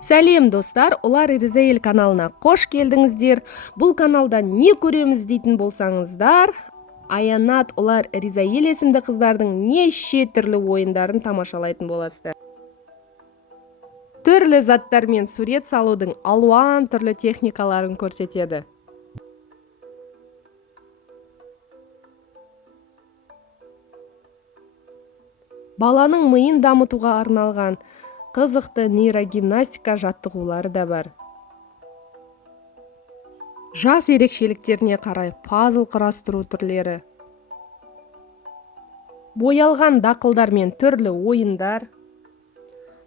Сәлем достар, Олар Ризаэль каналына қош келдіңіздер. Бұл каналда не көреміз дейтін болсаңыздар, Аянат Олар Ризаэль есімді қыздардың неше түрлі ойындарын тамашалайтын боласыздар. Түрлі заттар мен сурет салудың алуан түрлі техникаларын көрсетеді. Баланың миын дамытуға арналған қызықты нейрогимнастика жаттығулары да бар. Жас ерекшеліктеріне қарай пазл құрастыру түрлері, боялған дақылдар мен түрлі ойындар,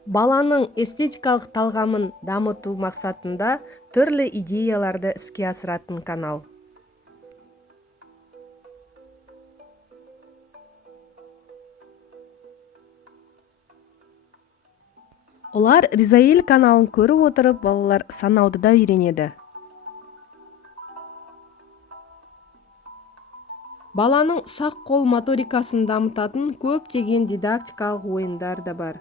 баланың эстетикалық талғамын дамыту мақсатында түрлі идеяларды іске асыратын канал. Олар Ризаэль каналын көріп отырып, балалар санауды да үйренеді. Баланың ұсақ қол моторикасын дамытатын көптеген дидактикалық ойындар да бар.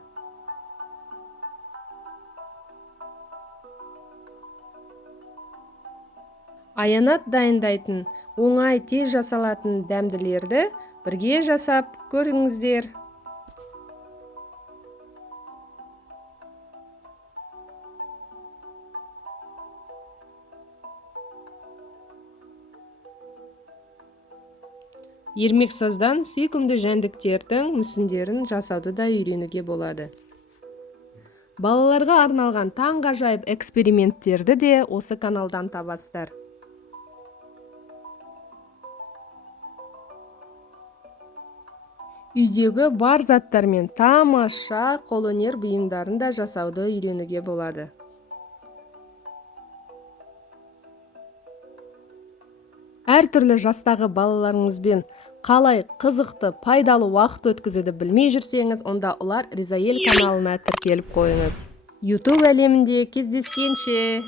Аянат дайындайтын, оңай тез жасалатын дәмділерді бірге жасап көріңіздер. Ермексаздан сүйкімді жәндіктердің мүсіндерін жасауды да үйренуге болады. Балаларға арналған таңғажайып эксперименттерді де осы каналдан табасыздар. Үйдегі бар заттар мен тамаша қолөнер бұйымдарын да жасауды үйренуге болады. Әртүрлі жастағы балаларыңызбен қалай қызықты, пайдалы уақыт өткізуді білмей жүрсеңіз, онда Олар Ризаэль каналына тіркеліп қойыңыз. YouTube әлемінде кездескенше!